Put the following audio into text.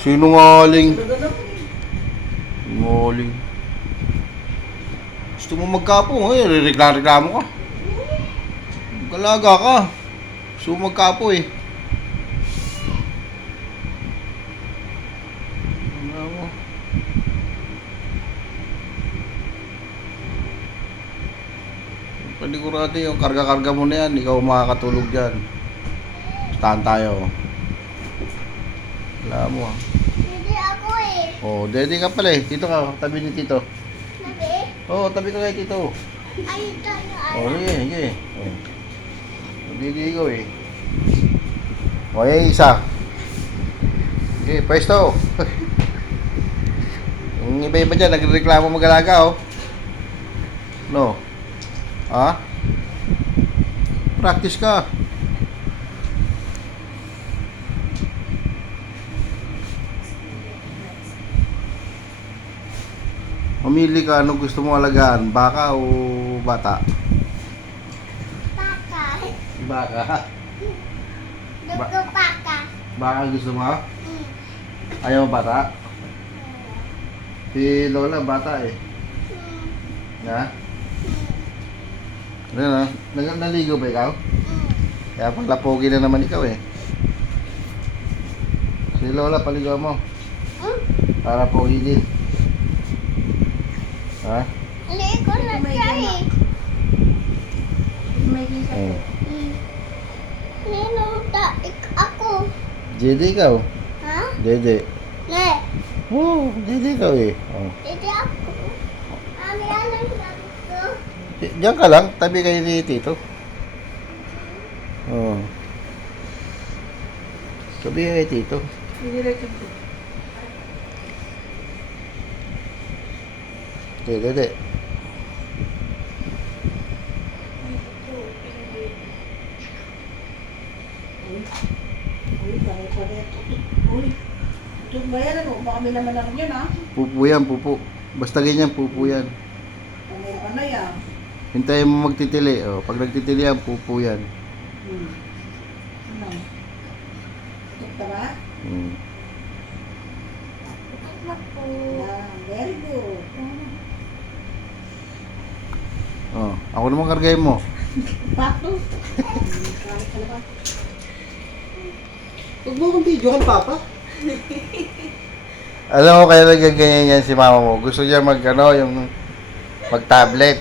Sinungaling. Sinungaling. Gusto mo magkapo, reklamo ka. Galaga ka. Gusto mo magkapo eh. Ano mo? Panigurado yung karga-karga mo na yan. Ikaw makakatulog dyan. Tahan tayo. Wala mo. Hindi ako eh. Oh, daddy ka pala eh. Tito ka, tabi ni Tito. Nabi? Oh, tabi ka kay Tito. Ay, tayo Oh, ay. sige. Oh. Daddy ikaw eh. O, isa. Okay, pwesto. Yung iba-iba dyan, nagreklamo mag-alaga, oh. No? Ha? Practice ka. Mamili ka, ano gusto mo alagaan? Baka o bata? Paka. Baka. Dugo paka. Baka gusto mo? Hmm. Ayaw mo bata? Si Lola, bata eh. Na? Ano na? Naligo ba ikaw? Kaya pala pogi na naman ikaw eh. Si Lola, paligaw mo. Para pogi din. Ha? Hindi ko na siya eh. Oh. Ninuta ako. Dede ikaw? Ha? Dede. Ne. Oh, Dede ikaw eh. Oh. Hindi ako. Ami, ano sabi ko? Diyan ka lang, tabi kayo ni Tito. Oh. Tabi kayo kay Tito. Dede. Ito ba yan? Ano? Baka may naman lang yan, ha? Pupu yan, pupu. Basta ganyan, pupu yan. Ano ka na yan? Hintayin mo magtitili. Oh. Pag nagtitili yan, pupu yan. Ano? Ito ba? Hmm. Very good. Oh. Ako naman kargahin mo. Pato? Huwag mo akong videohan, Papa. Alam mo kaya nagaganyan yan si mama mo. Gusto niya mag tablet.